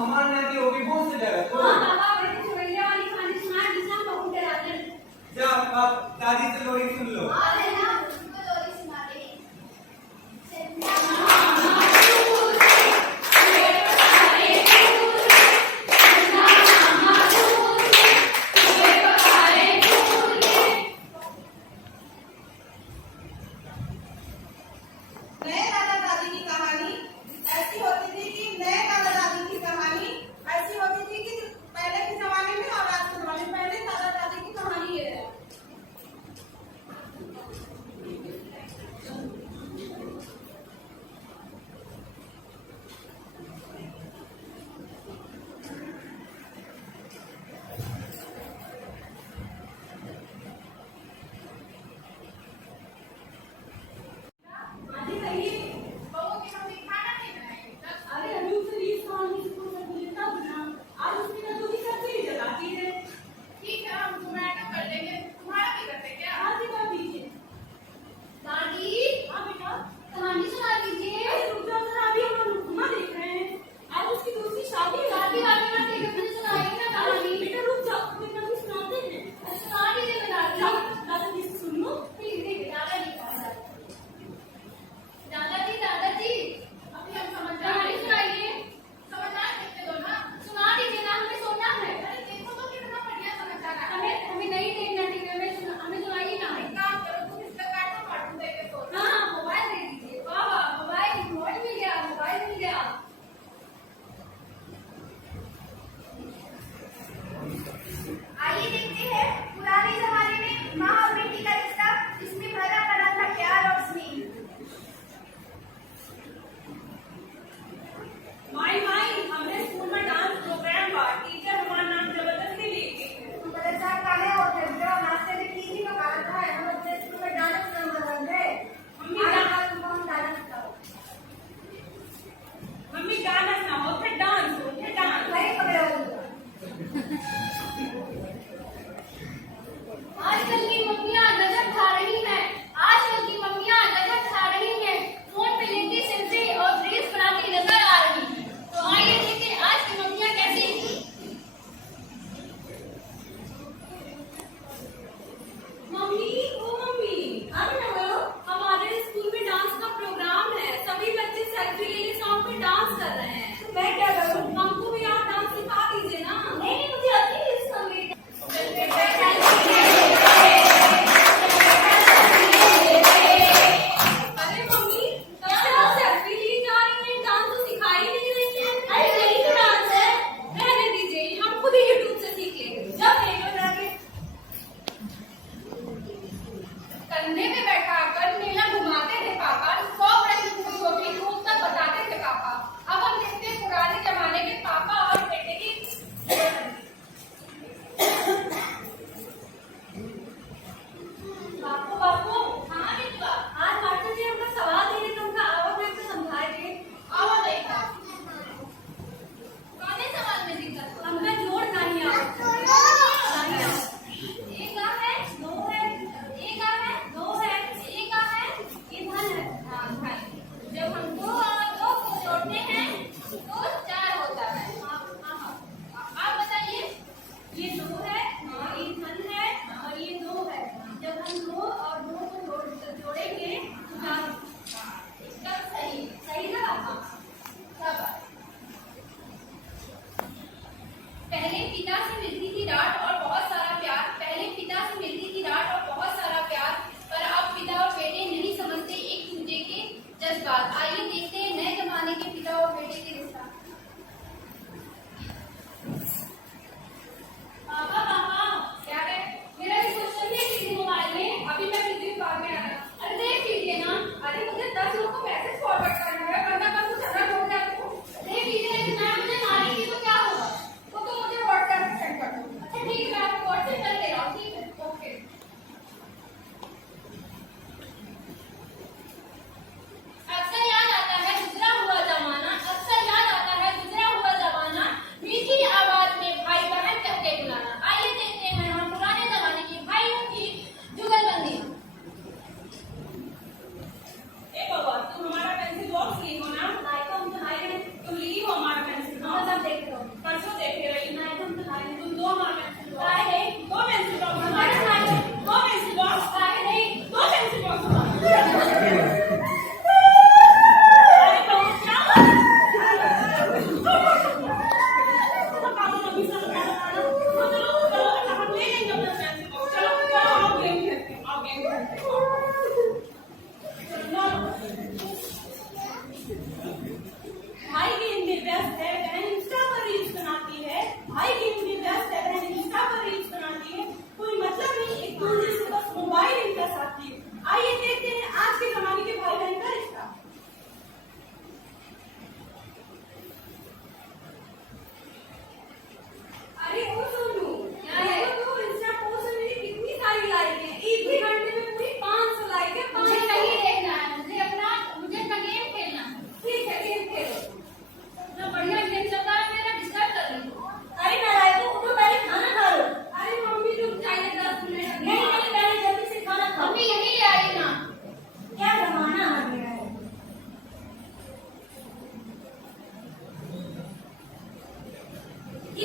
हमारे यहाँ की होगी बहुत सी जगह तो हाँ पापा बेटे चुड़ैले वाली कहानी सुना जिसमें बहू के राजन जा आप दादी से लोरी सुन लो। अरे ना उसको लोरी सुना दे। नए दादा दादी की कहानी ऐसी होती थी कि नए दादा दादी की कहानी ऐसी होती थी कि पहले के जमाने में और आज के जमाने में। पहले दादा दादी की कहानी ये है।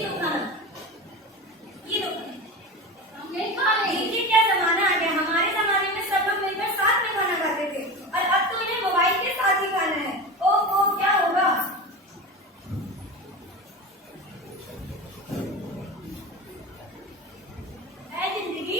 ये लो खाना, ये लो। हम नहीं खा रहे। ये क्या जमाना आ गया? हमारे जमाने में सब लोग मिलकर साथ में खाना खाते थे और अब तो इन्हें मोबाइल के साथ ही खाना है। ओह क्या होगा? ऐ जिंदगी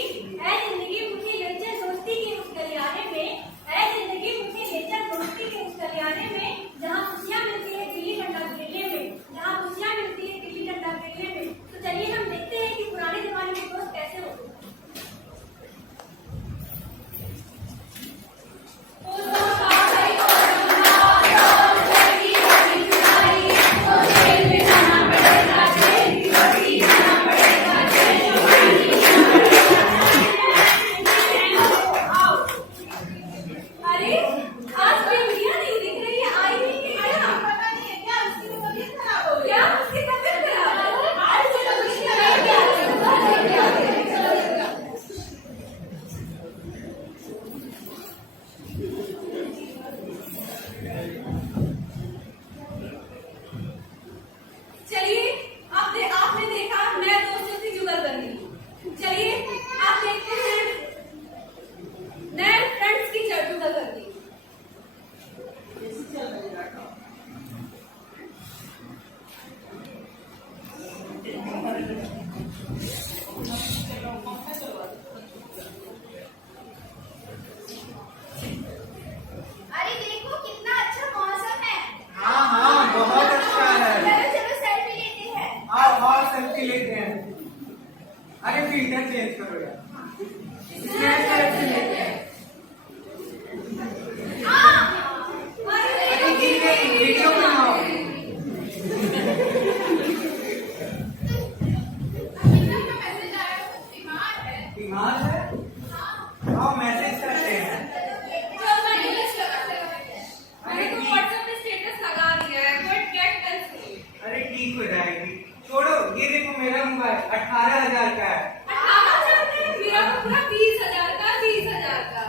मुझे ले चल दोस्ती के उस गलियारे में, ऐ जिंदगी मुझे ले चल दोस्ती के उस गलियारे में, जहाँ खुशियाँ मिलती है गिल्ली डंडा खेलने में, जहाँ खुशियाँ मिलती है गिल्ली डंडा खेलने में। तो चलिए हम देखते हैं कि पुराने जमाने में दोस्त कैसे होते थे। अरे आज मेरी मियां नहीं दिख रही है, आई नहीं कि आया? पता नहीं है क्या उसकी तो तबीयत खराब हो गई। क्या उसकी तबीयत खराब है? आज चलो उसकी तबीयत चलिए आपने देखा मैं दोस्तों से जुगल कर रही। चलिए आप देखते हैं नए फ्रेंड्स की जुगल कर दी। अरे देखो कितना अच्छा मौसम है। हाँ हाँ बहुत अच्छा है। चलो चलो सेल्फी लेते हैं। आप और सेल्फी लेते हैं। अरे फिल्टर चेंज करो यार। सेल्फी लेते हैं। अरे ठीक है वीडियो बनाओ। मैसेज आया वो बीमार है। बीमार है? आओ मैसेज करते हैं। मैंने तो व्हाट्सएप पे स्टेटस लगा दिया है, बट गेट वेल सून। अरे ठीक हो जाएगी। छोड़ो ये देखो मेरा मोबाइल 18,000 का है। 18,000 का है, मेरा तो पूरा 20,000 का, 20,000 का।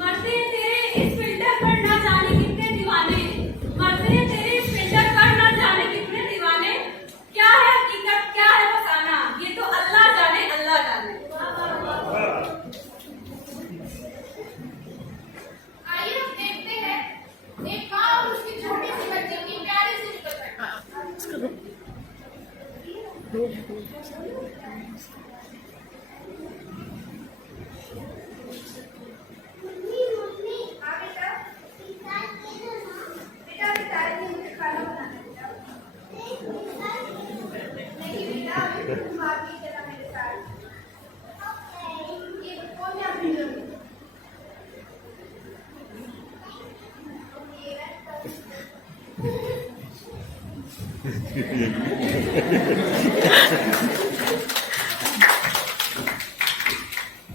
मरते हैं तेरे इस फिल्टर पर ना जाने कितने दीवाने, मरते हैं तेरे इस फिल्टर पर ना जाने कितने दीवाने। क्या है हकीकत क्या है फसाना, ये तो अल्लाह जाने, अल्लाह जाने। आइए हम देखते हैं एक माँ और उसकी छोटी सी बच्ची की प्यारी सी जुगल। हाँ बेटा बेटा बता रही हूँ मुझे खाना बनाना है बेटा। नहीं बेटा तुम आगे चला मेरे साथ। ये फोन में अपनी जरूरत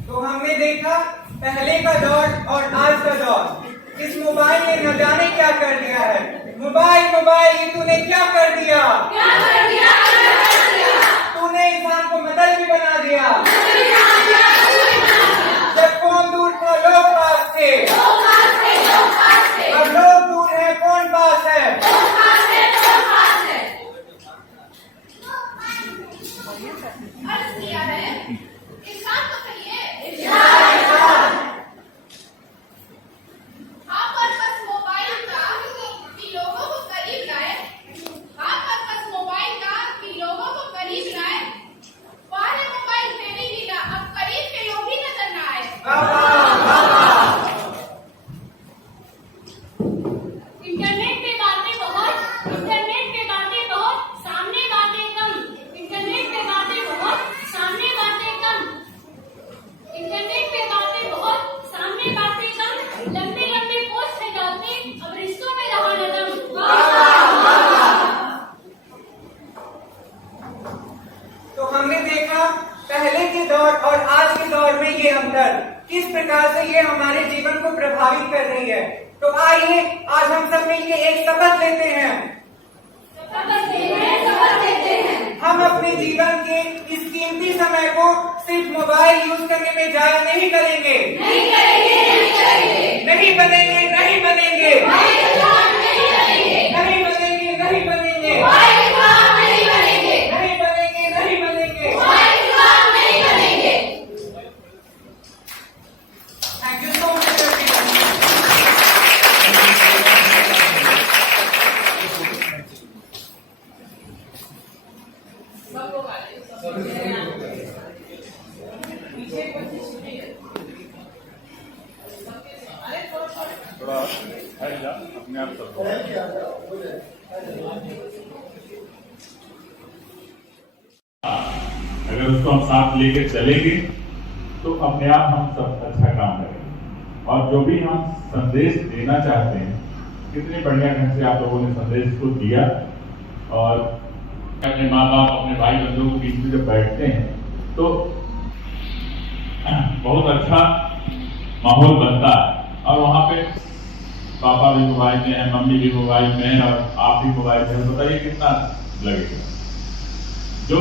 तो हमने देखा पहले का दौर और आज का दौर। इस मोबाइल ने न जाने क्या कर दिया है। मोबाइल मोबाइल ये तूने क्या कर दिया? क्या कर दिया? तूने इंसान को मतल भी बना दिया। जब फोन दूर था लोग पास थे, अब लोग दूर है कौन पास है? अर्ज किया है इंसान तो कहिए हाँ पर्पस मोबाइल का कि लोगों को करीब लाए। हाँ पर्पस मोबाइल का कि लोगों को करीब लाए। बाहर मोबाइल मेरी लीला अब करीब के लोग ही नजर न आए। इंटरनेट पे बातें बहुत, इंटरनेट पे बातें बहुत, सामने बातें कम। इंटरनेट पे बातें बहुत, सामने बातें कम। इंटरनेट पे बातें बहुत, सामने बातें कम। लंबे लंबे पोस्ट है डालते, अब रिश्तों में रहा न दम। तो हमने देखा पहले के दौर और आज के दौर में ये अंतर किस प्रकार से ये हमारे जीवन को प्रभावित कर रही है। तो आइए आज हम सब मिलकर एक शपथ लेते हैं। हम अपने जीवन के इस कीमती समय को सिर्फ मोबाइल यूज करने में जाया नहीं करेंगे, नहीं बनेंगे, नहीं बनेंगे, नहीं बनेंगे, नहीं बनेंगे, नहीं बनेंगे, नहीं बनेंगे, नहीं बनेंगे। Thank you so much everyone. थोड़ा हट जा अपने आप सब अगर उसको हम साथ लेके चलेंगे तो अपने आप हम सब अच्छा काम करेंगे। और जो भी हम संदेश देना चाहते हैं, कितने बढ़िया ढंग से आप लोगों ने संदेश को दिया। और अपने माँ बाप अपने भाई बंधुओं के बीच में जब बैठते हैं तो बहुत अच्छा माहौल बनता है। और वहाँ पे पापा भी मोबाइल में है, मम्मी भी मोबाइल में है और आप भी मोबाइल में है, बताइए कितना लगेगा। जो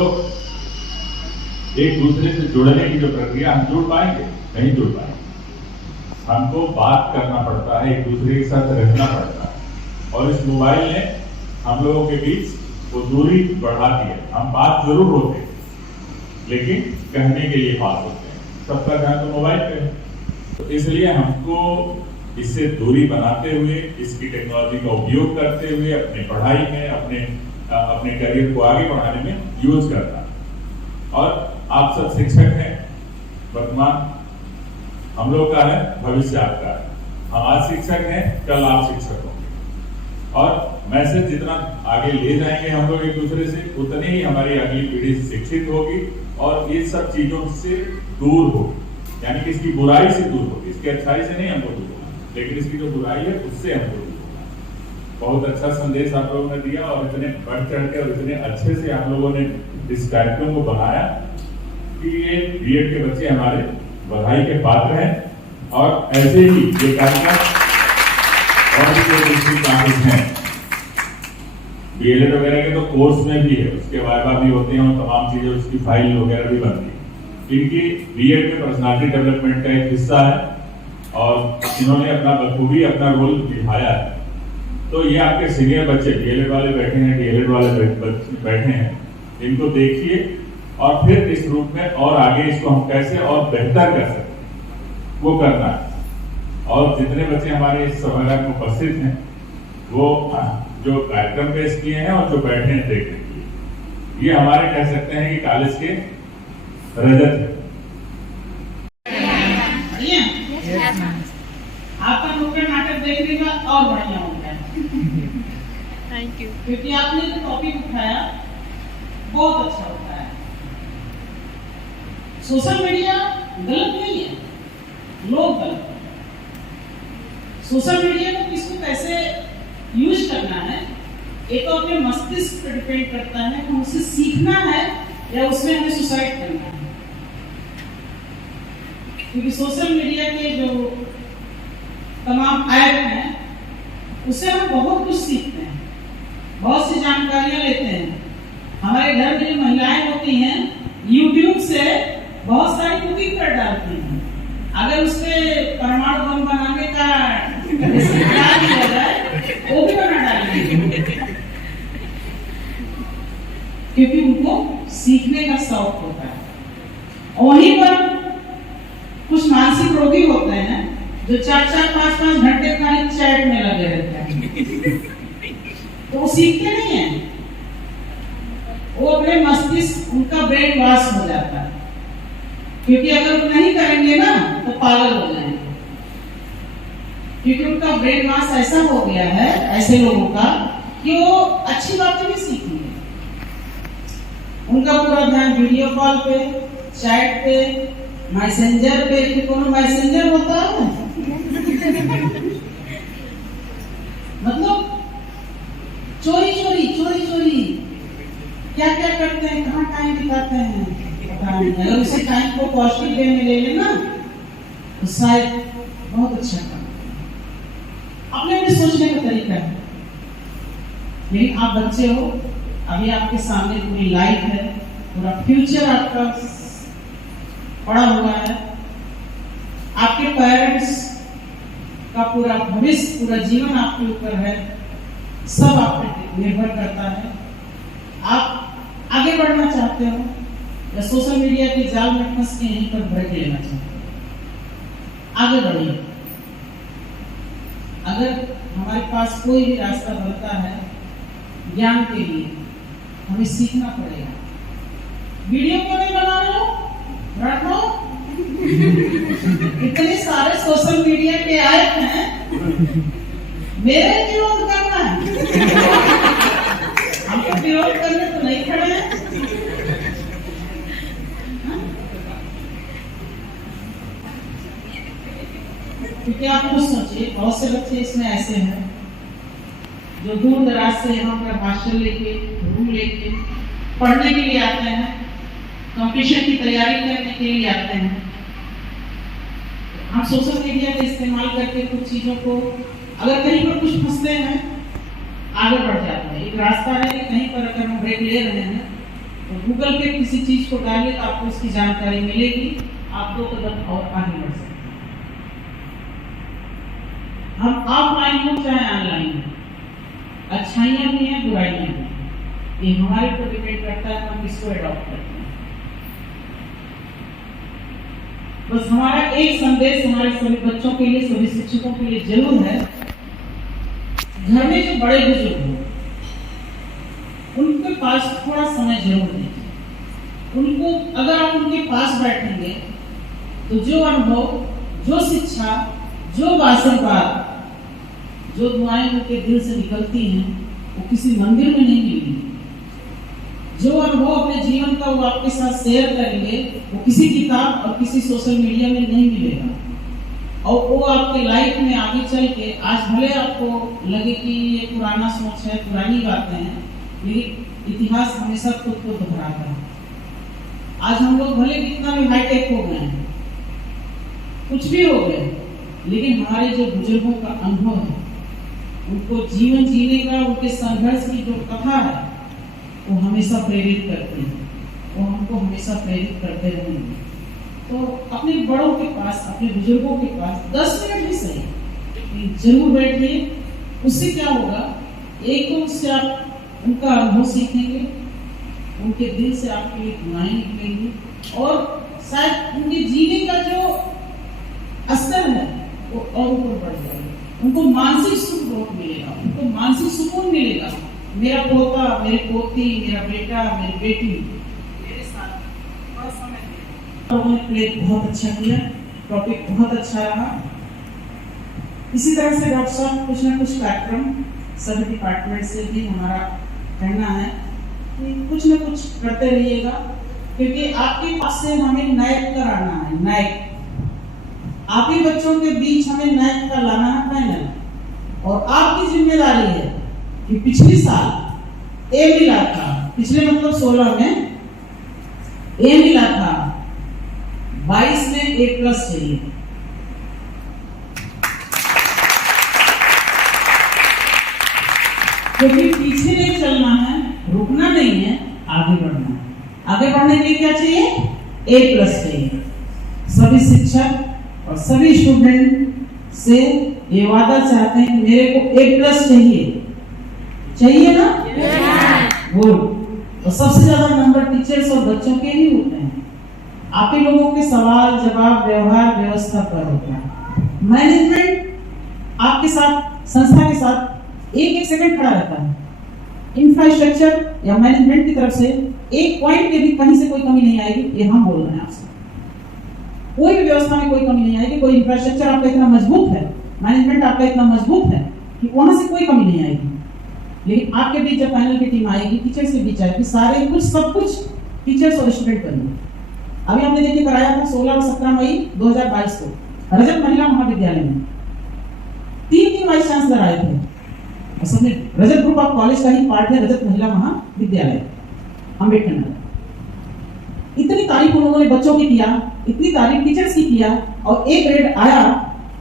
एक दूसरे से जुड़ने की जो प्रक्रिया, हम जुड़ पाएंगे? नहीं जुड़ पाएंगे। हमको बात करना पड़ता है, एक दूसरे के साथ रहना पड़ता है। और इस मोबाइल ने हम लोगों के बीच वो दूरी बढ़ा दी है। हम बात जरूर होते हैं लेकिन कहने के लिए बात होते हैं, सबका ध्यान तो मोबाइल पे है। तो इसलिए हमको इससे दूरी बनाते हुए, इसकी टेक्नोलॉजी का उपयोग करते हुए अपनी पढ़ाई में, अपने करियर को आगे बढ़ाने में यूज करना। और आप सब शिक्षक हैं, वर्तमान हम लोग का है, भविष्य आपका है। हम आज शिक्षक हैं, कल आप शिक्षक होंगे। और मैसेज जितना आगे ले जाएंगे हम लोग एक दूसरे से, उतनी ही हमारी अगली पीढ़ी शिक्षित होगी और ये सब चीजों से दूर होगी। यानी कि इसकी बुराई से दूर होगी, इसकी अच्छाई से नहीं हमको दूर होगा, लेकिन इसकी जो बुराई है उससे हमको दूर होगा। बहुत अच्छा संदेश आप लोगों ने दिया और इतने बढ़ चढ़ के और इतने अच्छे से आप लोगों ने इस कार्यक्रम को बनाया कि ये बीएड के बच्चे हमारे बधाई के पात्र हैं। और ऐसे ही ये कार्यक्रम और भी जो दूसरी क्लासेस हैं, बीएलएड वगैरह के तो कोर्स में भी है, उसके वाइवा भी होते हैं और तमाम चीजें, उसकी फाइल वगैरह भी बनती है। इनकी बीएड में पर्सनालिटी डेवलपमेंट का एक हिस्सा है और इन्होंने अपना बखूबी अपना रोल निभाया है। तो ये आपके सीनियर बच्चे बीएलएड वाले बैठे हैं, डीएलएड वाले बैठे हैं, इनको देखिए और फिर इस रूप में और आगे इसको हम कैसे और बेहतर कर सकते वो करना है। और जितने बच्चे हमारे इस सभागार में उपस्थित हैं वो जो कार्यक्रम पेश किए हैं और जो बैठे हैं देखने के लिए, ये हमारे कह सकते हैं कि कॉलेज के रजत है। आपका नुक्कड़ नाटक देखने का और बढ़िया होता है। Thank you. क्योंकि आपने जो टॉपिक उठाया बहुत अच्छा होता है। सोशल मीडिया गलत नहीं है, लोग गलत है। सोशल मीडिया को किसको कैसे यूज करना है ये तो अपने मस्तिष्क पर डिपेंड करता है, हम उसे सीखना है या उसमें हमें सुसाइड करना है। क्योंकि सोशल मीडिया के जो तमाम ऐप हैं उससे हम बहुत कुछ सीखते हैं, बहुत सी जानकारियां लेते हैं। हमारे घर में जो महिलाएं होती हैं YouTube से बहुत सारी कुकिंग कर डालती हैं। अगर उसके परमाणु बम बनाने का दिया जाए वो भी बना डालेंगे, क्योंकि उनको सीखने का शौक होता है। और वहीं पर कुछ मानसिक रोगी होते हैं जो 4-4, 5-5 घंटे खाली चैट में लगे रहते हैं, तो वो सीखते नहीं है, वो अपने मस्तिष्क, उनका ब्रेन वॉश हो जाता है। क्योंकि अगर वो नहीं करेंगे ना तो पागल हो जाएंगे, क्योंकि उनका ब्रेन वॉश ऐसा हो गया है ऐसे लोगों का कि वो अच्छी बातें नहीं सीखेंगे। उनका पूरा ध्यान वीडियो कॉल पे, चैट पे, मैसेंजर पे, कि कौन मैसेंजर होता है मतलब चोरी क्या क्या करते हैं, कहाँ टाइम बिताते हैं पता नहीं। अगर उसी टाइम को पॉजिटिव वे में ले लेना तो शायद बहुत अच्छा काम। अपने अपने सोचने का तरीका है, लेकिन आप बच्चे हो, अभी आपके सामने पूरी लाइफ है, पूरा फ्यूचर आपका पड़ा हुआ है। आपके पेरेंट्स का पूरा भविष्य, पूरा जीवन आपके ऊपर है, सब आप पे निर्भर करता है। आप आगे बढ़ना चाहते हो या सोशल मीडिया के जाल में फंस के यहीं पर ब्रेक लेना चाहते हो, आगे बढ़िए। अगर हमारे पास कोई भी रास्ता बनता है ज्ञान के लिए, हमें सीखना पड़ेगा। वीडियो क्यों नहीं बना रहे हो? रखो। इतने सारे सोशल मीडिया के ऐप हैं, मेरे विरोध करना है? हमको विरोध करने तो नहीं खड़े हैं। क्योंकि आप खुद सोचिए, बहुत से बच्चे इसमें ऐसे हैं जो दूर दराज से यहाँ पर हॉस्टल लेके, रूम लेके पढ़ने के लिए आते हैं, कंपटीशन की तैयारी करने के लिए आते हैं। आप सोशल मीडिया का इस्तेमाल करके कुछ चीजों को, अगर कहीं पर कुछ फंसते हैं, आगे बढ़ जाते हैं। एक रास्ता है कि कहीं पर अगर हम ब्रेक ले रहे हैं तो गूगल पे किसी चीज को डालिए तो आपको उसकी जानकारी मिलेगी, आप 2 कदम और आगे बढ़ सकते हैं। हम ऑफलाइन हो चाहे ऑनलाइन हो, अच्छाइयाँ भी हैं, बुराइयाँ भी हैं। ये हमारे ऊपर डिपेंड करता है हम किसको अडॉप्ट करते हैं। बस हमारा एक संदेश हमारे सभी बच्चों के लिए, सभी शिक्षकों के लिए जरूर है, घर में जो बड़े बुजुर्ग हो उनके पास थोड़ा समय जरूर दीजिए। उनको, अगर आप उनके पास बैठेंगे तो जो अनुभव, जो शिक्षा, जो आशीर्वाद, जो दुआएं उनके दिल से निकलती हैं, वो किसी मंदिर में नहीं मिलेगी। जो अनुभव अपने जीवन का वो आपके साथ शेयर करेंगे, वो किसी किताब और किसी सोशल मीडिया में नहीं मिलेगा। और वो आपके लाइफ में आगे चल के, आज भले आपको लगे कि ये पुराना सोच है, पुरानी बातें हैं, लेकिन इतिहास हमेशा खुद को दोहराता है। आज हम लोग भले कितना भी हाईटेक हो गए हैं, कुछ भी हो गए, लेकिन हमारे जो बुजुर्गों का अनुभव है, उनको जीवन जीने का, उनके संघर्ष की जो कथा है, वो हमेशा प्रेरित करते हैं, वो हमको हमेशा प्रेरित करते रहेंगे। तो अपने बड़ों के पास, अपने बुजुर्गों के पास 10 मिनट भी सही जरूर बैठिए। उससे क्या होगा, एक तो उससे आप उनका अनुभव सीखेंगे, उनके दिल से आपके लिए दुआएं निकलेंगी, और शायद उनके जीने का जो स्तर है वो और ऊपर बढ़ जाएगा। उनको मानसिक सुख बहुत मिलेगा, उनको मानसिक सुकून मिलेगा। मेरा पोता, मेरी पोती, मेरा बेटा, मेरी बेटी मेरे साथ थोड़ा समय दिया। उन्होंने प्ले बहुत अच्छा किया, टॉपिक बहुत अच्छा रहा। इसी तरह से डॉक्टर साहब कुछ ना कुछ कार्यक्रम सभी डिपार्टमेंट से भी हमारा कहना है कि कुछ ना कुछ करते रहिएगा, क्योंकि आपके पास से हमें नायक कराना है। नायक आप ही बच्चों के बीच हमें नायक का लाना है फाइनल, और आपकी जिम्मेदारी है कि पिछले साल ए मिला था, पिछले मतलब 16 में ए मिला था, 22 में A+ चाहिए। क्योंकि पीछे नहीं चलना है, रुकना नहीं है, आगे बढ़ना है। आगे बढ़ने के लिए क्या चाहिए? A+ चाहिए। सभी शिक्षक और सभी स्टूडेंट से ये वादा चाहते हैं, मेरे को A+ चाहिए ना? गुड। तो सबसे ज्यादा नंबर टीचर्स और बच्चों के ही होते हैं। आप ही लोगों के सवाल जवाब, व्यवहार, व्यवस्था पर होता है। मैनेजमेंट आपके साथ, संस्था के साथ एक सेकंड खड़ा रहता है। इंफ्रास्ट्रक्चर या मैनेजमेंट की तरफ से एक पॉइंट के भी कहीं से कोई कमी नहीं आएगी, ये हम बोल रहे हैं आपसे। कोई भी व्यवस्था में कोई कमी नहीं आएगी। कोई इंफ्रास्ट्रक्चर आपका इतना मजबूत है, मैनेजमेंट आपका इतना मजबूत है कि वहां से कोई कमी नहीं आएगी। लेकिन आपके बीच जब फाइनल की टीम आएगी, टीचर्स के बीच आएगी, सारे कुछ सब कुछ टीचर्स और स्टूडेंट करेंगे। अभी हमने देखिए कराया था 16 और 17 मई 2022 को रजत महिला महाविद्यालय में 3 वाइस चांसलर आए थे। और सबने, रजत ग्रुप ऑफ कॉलेज का ही पार्ट है रजत महिला महाविद्यालय अम्बेडकर नगर। इतनी तारीफ उन्होंने बच्चों की किया, इतनी तारीफ टीचर्स की किया, और A ग्रेड आया।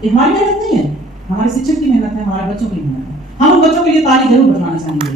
ये हमारी मेहनत नहीं है, हमारे शिक्षक की मेहनत है, हमारे बच्चों की मेहनत है। हम उन बच्चों के लिए ताली जरूर बजवाना चाहेंगे।